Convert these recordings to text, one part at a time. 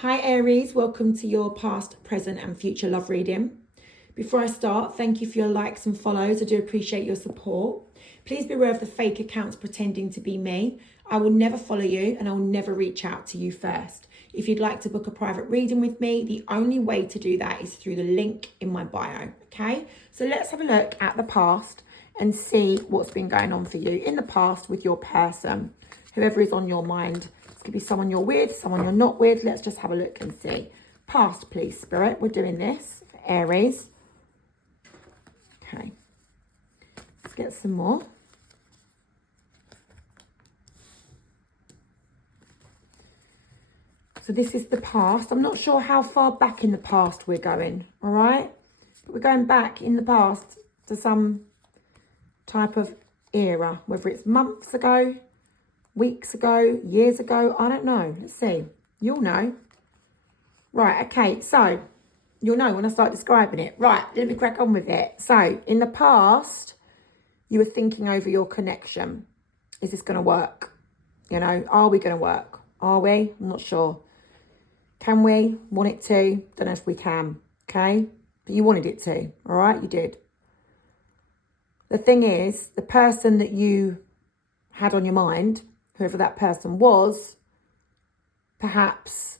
Hi Aries, welcome to your past, present and future love reading. Before I start, thank you for your likes and follows. I do appreciate your support. Please beware of the fake accounts pretending to be me. I will never follow you and I'll never reach out to you first. If you'd like to book a private reading with me, the only way to do that is through the link in my bio, okay? So let's have a look at the past and see what's been going on for you in the past with your person, whoever is on your mind. Could be someone you're with, someone you're not with. Let's just have a look and see. Past, please, Spirit. We're doing this for Aries. Okay. Let's get some more. So this is the past. I'm not sure how far back in the past we're going, all right? But we're going back in the past to some type of era, whether it's months ago, weeks ago, years ago, I don't know. Let's see. You'll know. Right, okay, so you'll know when I start describing it. Right, let me crack on with it. So, in the past, you were thinking over your connection. Is this going to work? You know, are we going to work? Are we? I'm not sure. Can we? Want it to? Don't know if we can, okay? But you wanted it to, all right? You did. The thing is, the person that you had on your mind, whoever that person was, perhaps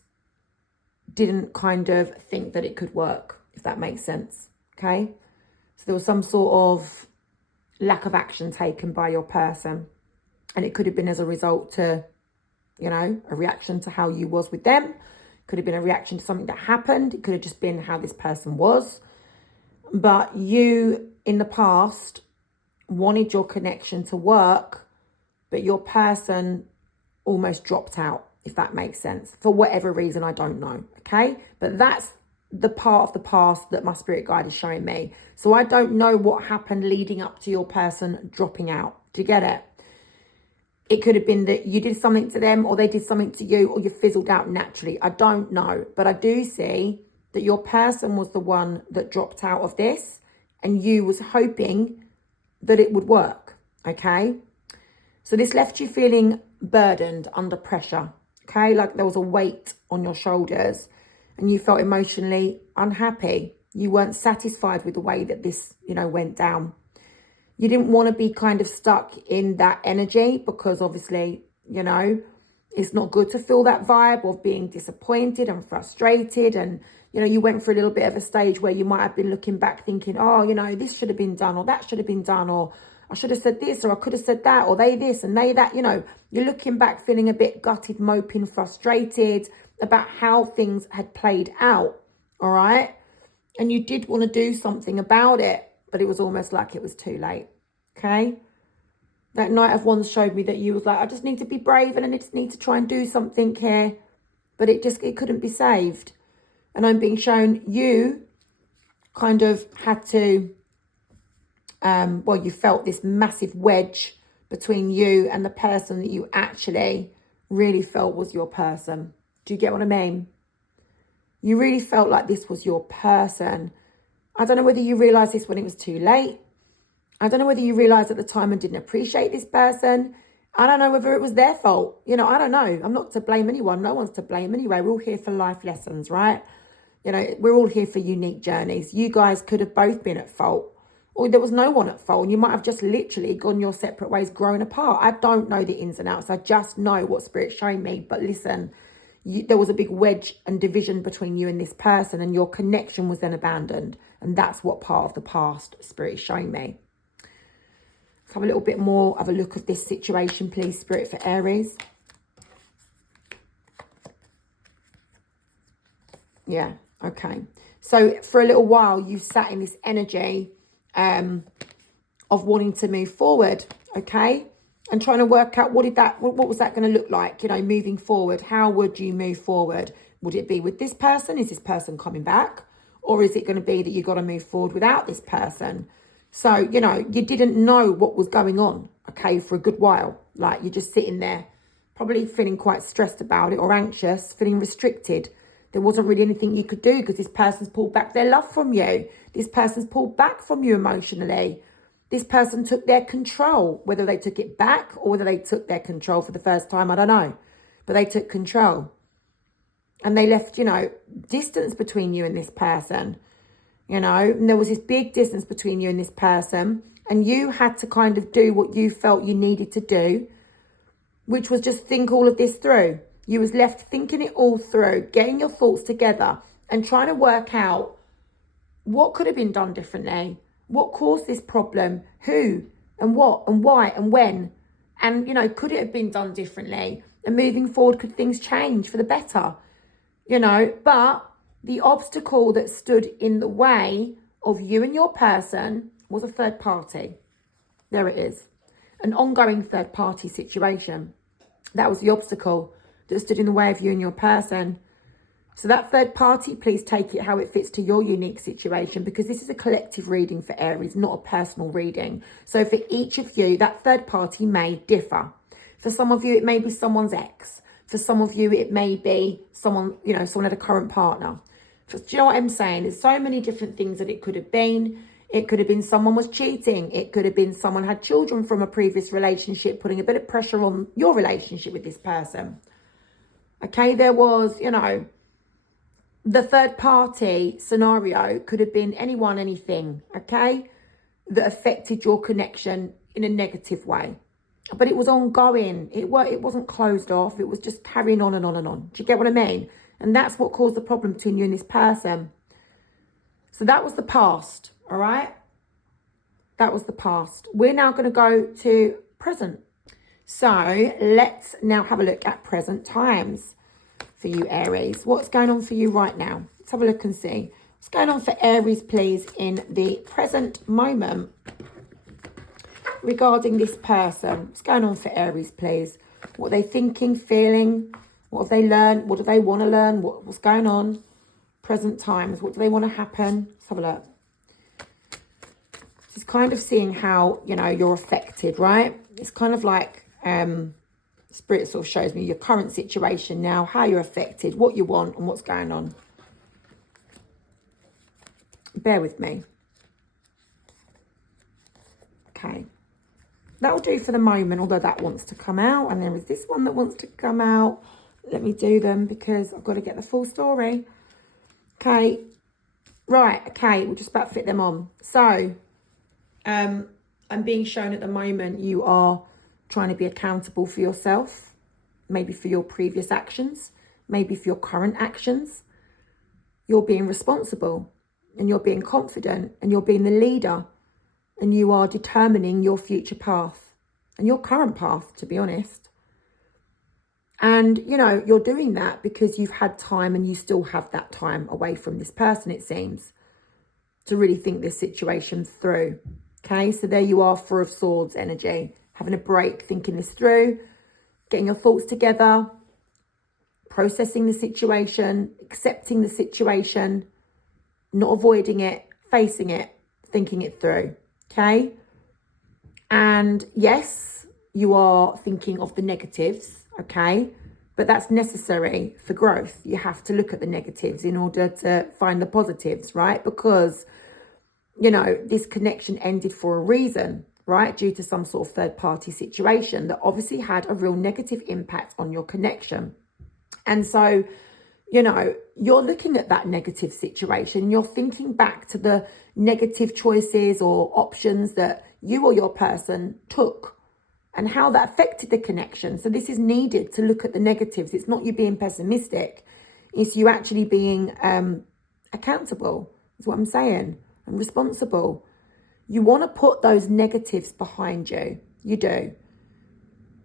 didn't kind of think that it could work, if that makes sense, okay? So there was some sort of lack of action taken by your person, and it could have been as a result to, you know, a reaction to how you was with them. Could have been a reaction to something that happened. It could have just been how this person was. But you, in the past, wanted your connection to work, but your person almost dropped out, if that makes sense. For whatever reason, I don't know, okay? But that's the part of the past that my spirit guide is showing me. So I don't know what happened leading up to your person dropping out. Do you get it? It could have been that you did something to them or they did something to you or you fizzled out naturally. I don't know. But I do see that your person was the one that dropped out of this and you was hoping that it would work, okay? So this left you feeling burdened, under pressure, okay? Like there was a weight on your shoulders and you felt emotionally unhappy. You weren't satisfied with the way that this, you know, went down. You didn't want to be kind of stuck in that energy because obviously, you know, it's not good to feel that vibe of being disappointed and frustrated. And, you know, you went through a little bit of a stage where you might have been looking back thinking, oh, you know, this should have been done or that should have been done, or I should have said this, or I could have said that, or they this and they that. You know, you're looking back feeling a bit gutted, moping, frustrated about how things had played out. All right. And you did want to do something about it, but it was almost like it was too late. Okay. That Knight of Wands showed me that you was like, I just need to be brave and I just need to try and do something here. But it couldn't be saved. And I'm being shown you kind of had to, well, you felt this massive wedge between you and the person that you actually really felt was your person. Do you get what I mean? You really felt like this was your person. I don't know whether you realised this when it was too late. I don't know whether you realised at the time and didn't appreciate this person. I don't know whether it was their fault. You know, I don't know. I'm not to blame anyone. No one's to blame anyway. We're all here for life lessons, right? You know, we're all here for unique journeys. You guys could have both been at fault. Or there was no one at fault. You might have just literally gone your separate ways, grown apart. I don't know the ins and outs. I just know what Spirit's showing me. But listen, there was a big wedge and division between you and this person, and your connection was then abandoned. And that's what part of the past Spirit is showing me. Let's have a little bit more of a look of this situation, please, Spirit, for Aries. Yeah, okay. So for a little while, you sat in this energy of wanting to move forward, okay? And trying to work out what was that going to look like, you know, moving forward? How would you move forward? Would it be with this person? Is this person coming back? Or is it going to be that you got to move forward without this person? So, you know, you didn't know what was going on, okay, for a good while. Like, you're just sitting there, probably feeling quite stressed about it or anxious, feeling restricted. There wasn't really anything you could do because this person's pulled back their love from you. This person's pulled back from you emotionally. This person took their control. Whether they took it back or whether they took their control for the first time, I don't know. But they took control. And they left, distance between you and this person, and there was this big distance between you and this person. And you had to kind of do what you felt you needed to do, which was just think all of this through. You was left thinking it all through, getting your thoughts together and trying to work out what could have been done differently, what caused this problem, who and what and why and when. And, could it have been done differently? And moving forward, could things change for the better? But the obstacle that stood in the way of you and your person was a third party. There it is. An ongoing third party situation. That was the obstacle that stood in the way of you and your person. So that third party, please take it how it fits to your unique situation, because this is a collective reading for Aries, not a personal reading. So for each of you, that third party may differ. For some of you, it may be someone's ex. For some of you, it may be someone had a current partner. Do you know what I'm saying? There's so many different things that it could have been. It could have been someone was cheating. It could have been someone had children from a previous relationship, putting a bit of pressure on your relationship with this person. Okay, there was, the third party scenario could have been anyone, anything, okay, that affected your connection in a negative way. But it was ongoing. It wasn't closed off. It was just carrying on and on and on. Do you get what I mean? And that's what caused the problem between you and this person. So that was the past, all right? That was the past. We're now going to go to present. So let's now have a look at present times for you, Aries. What's going on for you right now? Let's have a look and see. What's going on for Aries, please, in the present moment regarding this person? What's going on for Aries, please? What are they thinking, feeling? What have they learned? What do they want to learn? What's going on? Present times. What do they want to happen? Let's have a look. It's kind of seeing how, you're affected, right? It's kind of like Spirit sort of shows me your current situation now, how you're affected, what you want and what's going on. Bear with me. Okay. That'll do for the moment, although that wants to come out. And there is this one that wants to come out. Let me do them because I've got to get the full story. Okay. Right. Okay. We'll just about fit them on. So, I'm being shown at the moment you are trying to be accountable for yourself, maybe for your previous actions, maybe for your current actions. You're being responsible and you're being confident and you're being the leader and you are determining your future path and your current path, to be honest. And, you're doing that because you've had time and you still have that time away from this person, it seems, to really think this situation through. Okay, so there you are, Four of Swords energy, having a break, thinking this through, getting your thoughts together, processing the situation, accepting the situation, not avoiding it, facing it, thinking it through. Okay, and yes, you are thinking of the negatives. Okay, but that's necessary for growth. You have to look at the negatives in order to find the positives, right? Because, this connection ended for a reason, right? Due to some sort of third party situation that obviously had a real negative impact on your connection. And so, you're looking at that negative situation. You're thinking back to the negative choices or options that you or your person took and how that affected the connection. So this is needed to look at the negatives. It's not you being pessimistic. It's you actually being accountable, is what I'm saying, and responsible. You want to put those negatives behind you. You do,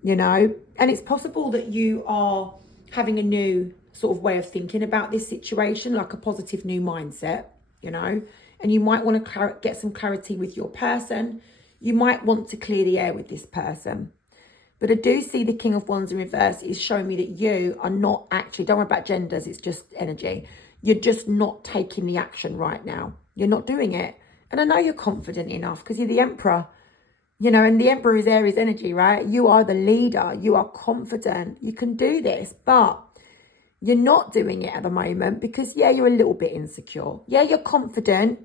and it's possible that you are having a new sort of way of thinking about this situation, like a positive new mindset, and you might want to get some clarity with your person. You might want to clear the air with this person. But I do see the King of Wands in reverse is showing me that you are not actually, don't worry about genders, it's just energy. You're just not taking the action right now. You're not doing it. And I know you're confident enough because you're the Emperor, and the Emperor is Aries energy, right? You are the leader. You are confident. You can do this, but you're not doing it at the moment because, yeah, you're a little bit insecure. Yeah, you're confident,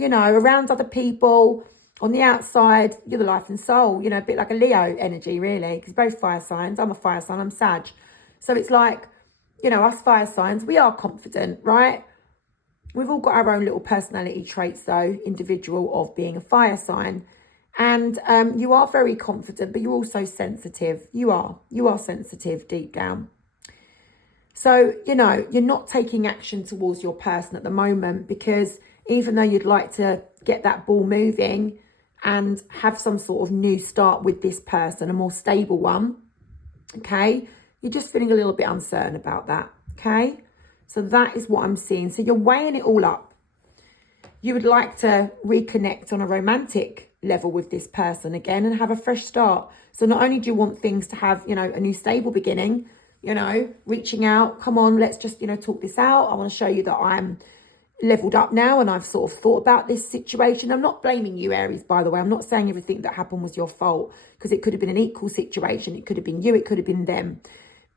around other people. On the outside, you're the life and soul, a bit like a Leo energy, really, because both fire signs. I'm a fire sign, I'm Sag. So it's like, you know, us fire signs, we are confident, right? We've all got our own little personality traits, though, individual of being a fire sign. And you are very confident, but you're also sensitive. You are sensitive deep down. So, you know, you're not taking action towards your person at the moment, because even though you'd like to get that ball moving and have some sort of new start with this person, a more stable one, okay, you're just feeling a little bit uncertain about that, okay? So that is what I'm seeing. So you're weighing it all up. You would like to reconnect on a romantic level with this person again and have a fresh start. So not only do you want things to have, you know, a new stable beginning, you know, reaching out, come on, let's just, you know, talk this out. I want to show you that I'm leveled up now and I've sort of thought about this situation. I'm not blaming you, Aries, by the way. I'm not saying everything that happened was your fault, because it could have been an equal situation. It could have been you, it could have been them.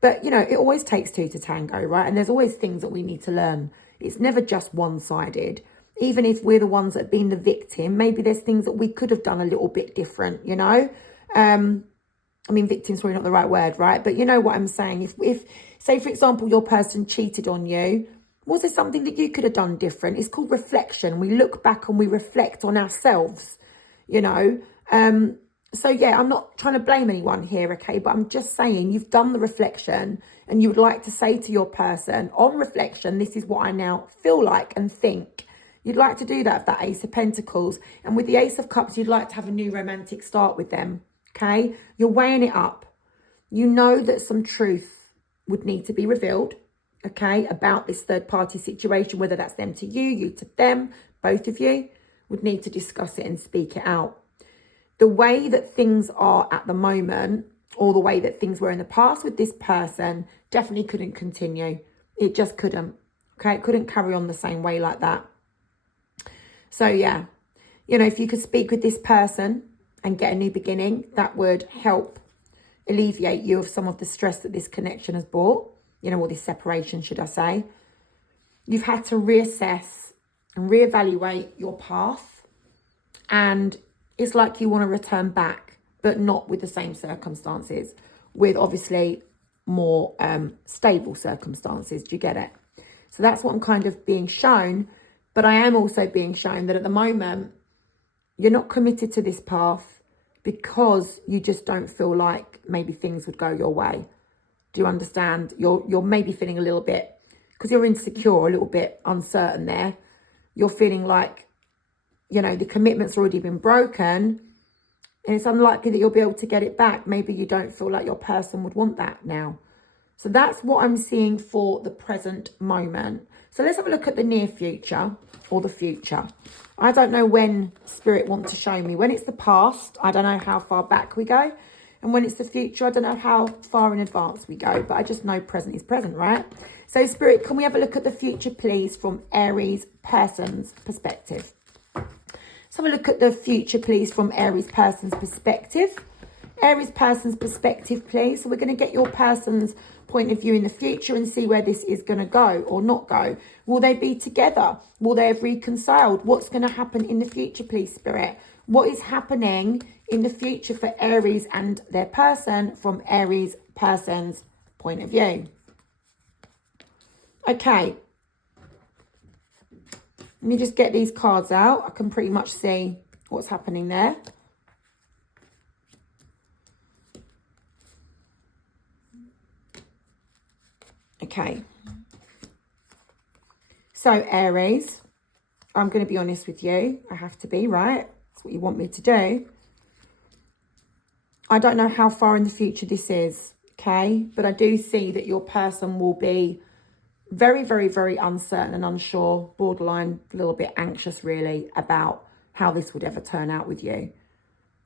But, you know, it always takes two to tango, right? And there's always things that we need to learn. It's never just one-sided. Even if we're the ones that have been the victim, maybe there's things that we could have done a little bit different, you know? I mean, victim's probably not the right word, right? But you know what I'm saying? If say, for example, your person cheated on you, was there something that you could have done different? It's called reflection. We look back and we reflect on ourselves, you know? So yeah, I'm not trying to blame anyone here, okay? But I'm just saying, you've done the reflection and you would like to say to your person, on reflection, this is what I now feel like and think. You'd like to do that with that Ace of Pentacles. And with the Ace of Cups, you'd like to have a new romantic start with them, okay? You're weighing it up. You know that some truth would need to be revealed, okay, about this third party situation, whether that's them to you, you to them, both of you would need to discuss it and speak it out. The way that things are at the moment, or the way that things were in the past with this person, definitely couldn't continue. It just couldn't, okay? It couldn't carry on the same way like that. So yeah, you know, if you could speak with this person and get a new beginning, that would help alleviate you of some of the stress that this connection has brought, you know, or this separation, should I say. You've had to reassess and reevaluate your path, and it's like you want to return back, but not with the same circumstances, with obviously more stable circumstances. Do you get it? So that's what I'm kind of being shown. But I am also being shown that at the moment, you're not committed to this path because you just don't feel like maybe things would go your way. Do you understand? You're maybe feeling a little bit, because you're insecure, a little bit uncertain there. You're feeling like, you know, the commitment's already been broken and it's unlikely that you'll be able to get it back. Maybe you don't feel like your person would want that now. So that's what I'm seeing for the present moment. So let's have a look at the near future, or the future. I don't know when Spirit wants to show me. When it's the past, I don't know how far back we go. And when it's the future, I don't know how far in advance we go. But I just know present is present, right? So Spirit, can we have a look at the future, please, from Aries person's perspective? Let's have a look at the future, please, from Aries person's perspective. Aries person's perspective, please. So we're going to get your person's point of view in the future and see where this is going to go or not go. Will they be together? Will they have reconciled? What's going to happen in the future, please, Spirit? What is happening in the future for Aries and their person from Aries person's point of view? Okay. Let me just get these cards out. I can pretty much see what's happening there. Okay. So, Aries, I'm going to be honest with you. I have to be, right? That's what you want me to do. I don't know how far in the future this is, okay? But I do see that your person will be very, very, very uncertain and unsure, borderline, a little bit anxious, really, about how this would ever turn out with you.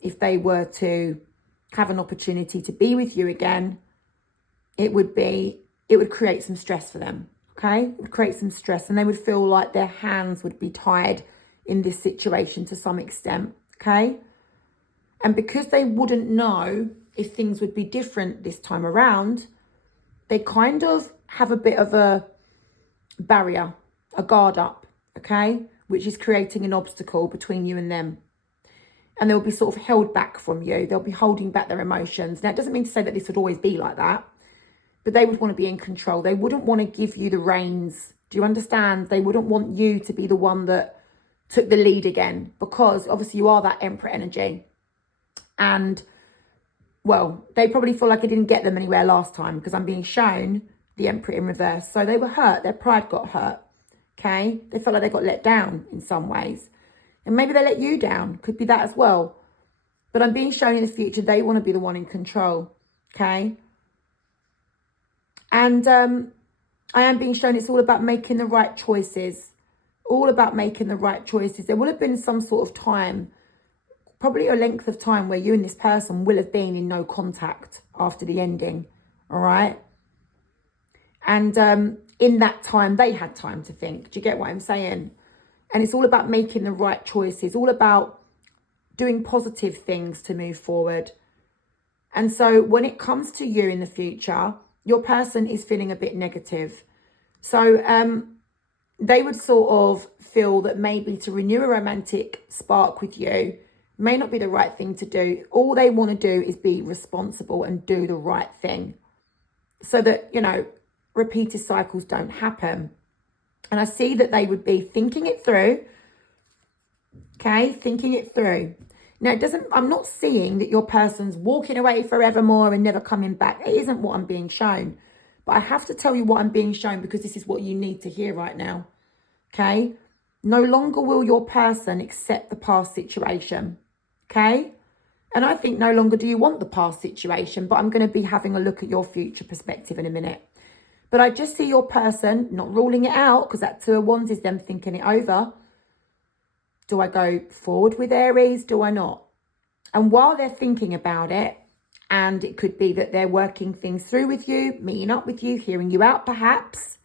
If they were to have an opportunity to be with you again, it would create some stress for them, okay? It would create some stress, and they would feel like their hands would be tied in this situation to some extent, okay? And because they wouldn't know if things would be different this time around, they kind of have a bit of a barrier, a guard up, okay? Which is creating an obstacle between you and them. And they'll be sort of held back from you. They'll be holding back their emotions. Now, it doesn't mean to say that this would always be like that. but they would want to be in control. They wouldn't want to give you the reins. Do you understand? They wouldn't want you to be the one that took the lead again, because obviously you are that Emperor energy. And, well, they probably feel like it didn't get them anywhere last time, because I'm being shown the Emperor in reverse. So they were hurt. Their pride got hurt. Okay? They felt like they got let down in some ways. And maybe they let you down. Could be that as well. But I'm being shown in the future they want to be the one in control. Okay? And I am being shown it's all about making the right choices. All about making the right choices. There will have been some sort of time, probably a length of time, where you and this person will have been in no contact after the ending. All right? And in that time, they had time to think. Do you get what I'm saying? And it's all about making the right choices. All about doing positive things to move forward. And so when it comes to you in the future, your person is feeling a bit negative. So they would sort of feel that maybe to renew a romantic spark with you may not be the right thing to do. All they want to do is be responsible and do the right thing, so that, you know, repeated cycles don't happen. And I see that they would be thinking it through. Okay, thinking it through. Now, I'm not seeing that your person's walking away forevermore and never coming back. It isn't what I'm being shown. But I have to tell you what I'm being shown, because this is what you need to hear right now. Okay? No longer will your person accept the past situation. Okay? And I think no longer do you want the past situation, but I'm going to be having a look at your future perspective in a minute. But I just see your person not ruling it out, because that Two of Wands is them thinking it over. Do I go forward with Aries? Do I not? And while they're thinking about it, and it could be that they're working things through with you, meeting up with you, hearing you out perhaps.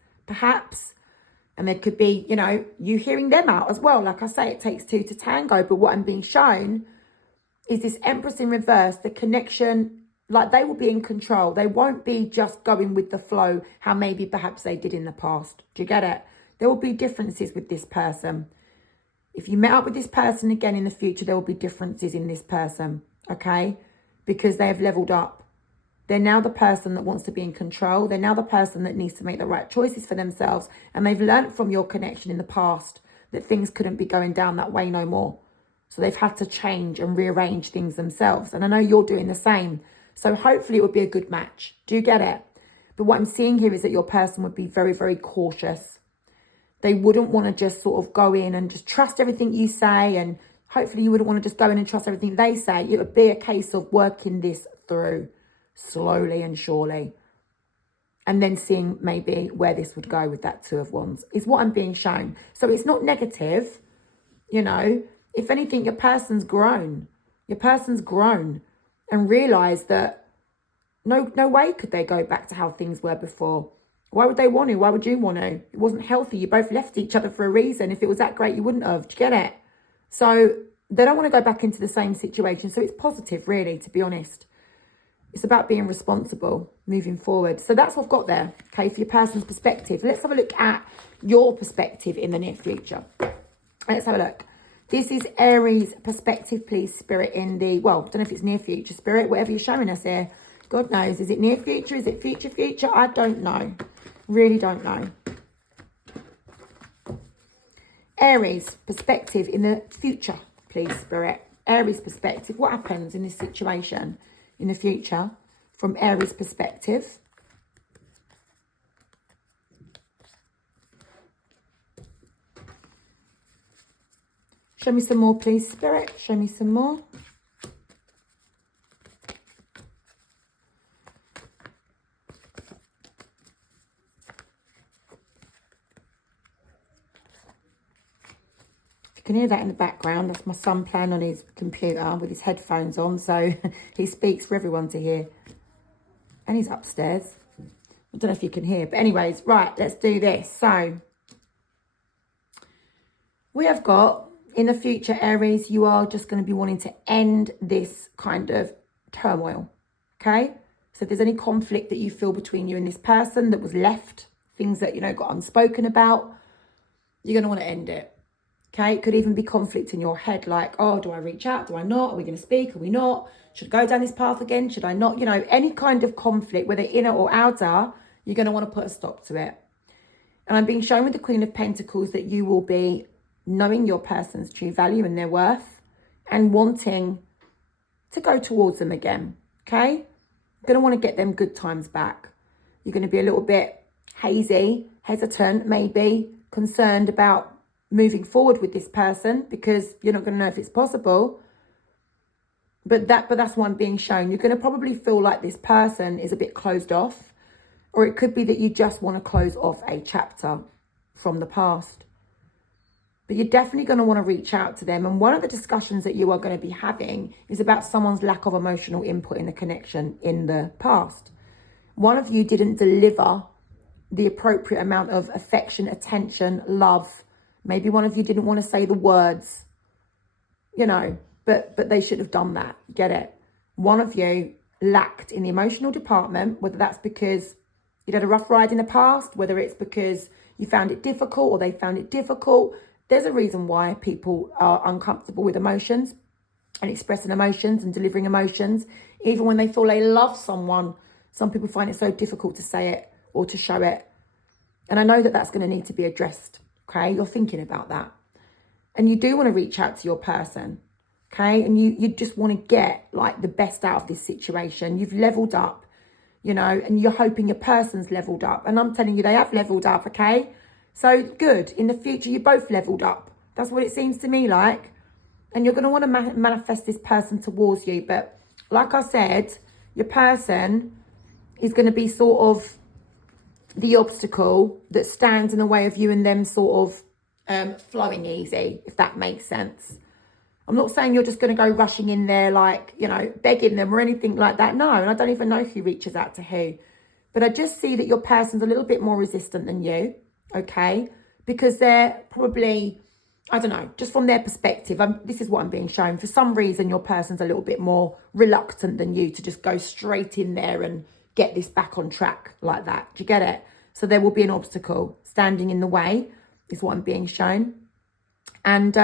And there could be, you know, you hearing them out as well. Like I say, it takes two to tango. But what I'm being shown is this Empress in reverse, the connection, like they will be in control. They won't be just going with the flow, how maybe perhaps they did in the past. Do you get it? There will be differences with this person. If you met up with this person again in the future, there will be differences in this person, okay? Because they have leveled up. They're now the person that wants to be in control. They're now the person that needs to make the right choices for themselves. And they've learned from your connection in the past that things couldn't be going down that way no more. So they've had to change and rearrange things themselves. And I know you're doing the same. So hopefully it would be a good match. Do you get it? But what I'm seeing here is that your person would be very, very cautious. They wouldn't want to just sort of go in and just trust everything you say. And hopefully you wouldn't want to just go in and trust everything they say. It would be a case of working this through slowly and surely. And then seeing maybe where this would go with that Two of Wands is what I'm being shown. So it's not negative, you know. If anything, your person's grown. Your person's grown and realised that no way could they go back to how things were before. Why would they want to? Why would you want to? It wasn't healthy. You both left each other for a reason. If it was that great, you wouldn't have. Do you get it? So they don't want to go back into the same situation. So it's positive, really, to be honest. It's about being responsible, moving forward. So that's what I've got there, okay, for your person's perspective. Let's have a look at your perspective in the near future. Let's have a look. This is Aries perspective, please, Spirit, in the, well, I don't know if it's near future, Spirit, whatever you're showing us here. God knows. Is it near future? Is it future? I don't know. Really don't know. Aries perspective in the future, please, Spirit. Aries perspective. What happens in this situation in the future from Aries perspective? Show me some more, please, Spirit. Show me some more. You can hear that in the background. That's my son playing on his computer with his headphones on, so he speaks for everyone to hear. And he's upstairs. I don't know if you can hear, but anyways, right, let's do this. So we have got, in the future, Aries, you are just going to be wanting to end this kind of turmoil, okay? So if there's any conflict that you feel between you and this person that was left, things that, you know, got unspoken about, you're going to want to end it. Okay, it could even be conflict in your head, like, oh, do I reach out? Do I not? Are we going to speak? Are we not? Should I go down this path again? Should I not? You know, any kind of conflict, whether inner or outer, you're going to want to put a stop to it. And I'm being shown with the Queen of Pentacles that you will be knowing your person's true value and their worth and wanting to go towards them again, okay? You're going to want to get them good times back. You're going to be a little bit hazy, hesitant, maybe concerned about moving forward with this person because you're not going to know if it's possible. But that's what I'm being shown. You're going to probably feel like this person is a bit closed off, or it could be that you just want to close off a chapter from the past. But you're definitely going to want to reach out to them. And one of the discussions that you are going to be having is about someone's lack of emotional input in the connection in the past. One of you didn't deliver the appropriate amount of affection, attention, love. Maybe one of you didn't want to say the words, you know, but they should have done that. Get it? One of you lacked in the emotional department, whether that's because you'd had a rough ride in the past, whether it's because you found it difficult or they found it difficult. There's a reason why people are uncomfortable with emotions and expressing emotions and delivering emotions. Even when they feel they love someone, some people find it so difficult to say it or to show it. And I know that that's going to need to be addressed, okay? You're thinking about that. And you do want to reach out to your person, okay? And you just want to get like the best out of this situation. You've leveled up, you know, and you're hoping your person's leveled up. And I'm telling you, they have leveled up, okay? So good. In the future, you both leveled up. That's what it seems to me like. And you're going to want to manifest this person towards you. But like I said, your person is going to be sort of the obstacle that stands in the way of you and them sort of flowing easy, if that makes sense. I'm not saying you're just going to go rushing in there like, you know, begging them or anything like that. No, and I don't even know who reaches out to who. But I just see that your person's a little bit more resistant than you. Okay, because they're probably, I don't know, just from their perspective, this is what I'm being shown. For some reason, your person's a little bit more reluctant than you to just go straight in there and get this back on track like that. Do you get it? So there will be an obstacle standing in the way is what I'm being shown. And,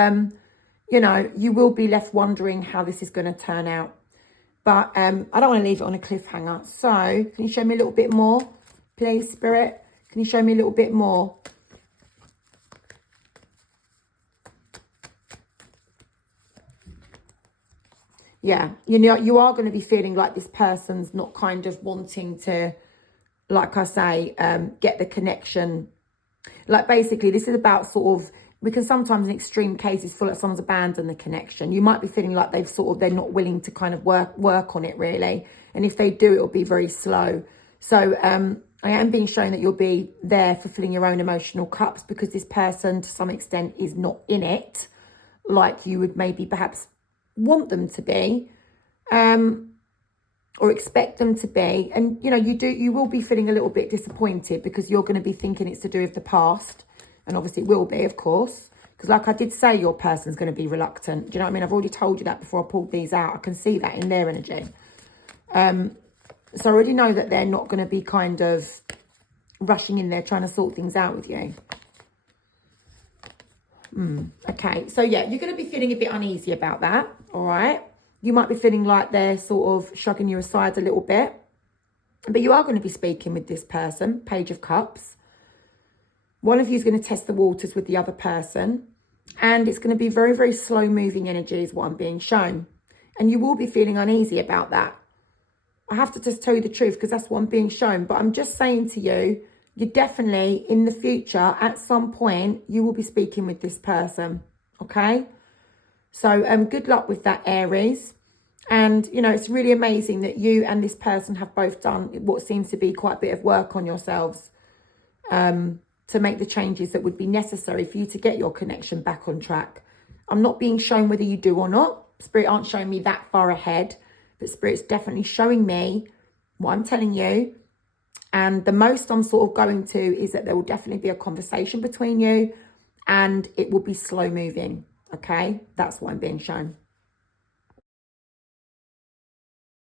you know, you will be left wondering how this is going to turn out. But I don't want to leave it on a cliffhanger. So can you show me a little bit more, please, Spirit? Can you show me a little bit more? Yeah, you know, you are going to be feeling like this person's not kind of wanting to, like I say, get the connection. Like basically, this is about sort of, we can sometimes in extreme cases feel like someone's abandoned the connection. You might be feeling like they're not willing to kind of work on it really. And if they do, it'll be very slow. So, I am being shown that you'll be there fulfilling your own emotional cups because this person to some extent is not in it like you would maybe perhaps want them to be or expect them to be. And, you know, you will be feeling a little bit disappointed because you're going to be thinking it's to do with the past. And obviously it will be, of course, because like I did say, your person's going to be reluctant. Do you know what I mean? I've already told you that before I pulled these out. I can see that in their energy. So I already know that they're not going to be kind of rushing in there trying to sort things out with you. Okay, so yeah, you're going to be feeling a bit uneasy about that, all right? You might be feeling like they're sort of shrugging you aside a little bit. But you are going to be speaking with this person, Page of Cups. One of you is going to test the waters with the other person. And it's going to be very, very slow moving energy is what I'm being shown. And you will be feeling uneasy about that. I have to just tell you the truth because that's what I'm being shown. But I'm just saying to you, you definitely, in the future, at some point, you will be speaking with this person, okay? So good luck with that, Aries. And, you know, it's really amazing that you and this person have both done what seems to be quite a bit of work on yourselves to make the changes that would be necessary for you to get your connection back on track. I'm not being shown whether you do or not. Spirit aren't showing me that far ahead. But Spirit's definitely showing me what I'm telling you. And the most I'm sort of going to is that there will definitely be a conversation between you and it will be slow moving. Okay, that's what I'm being shown.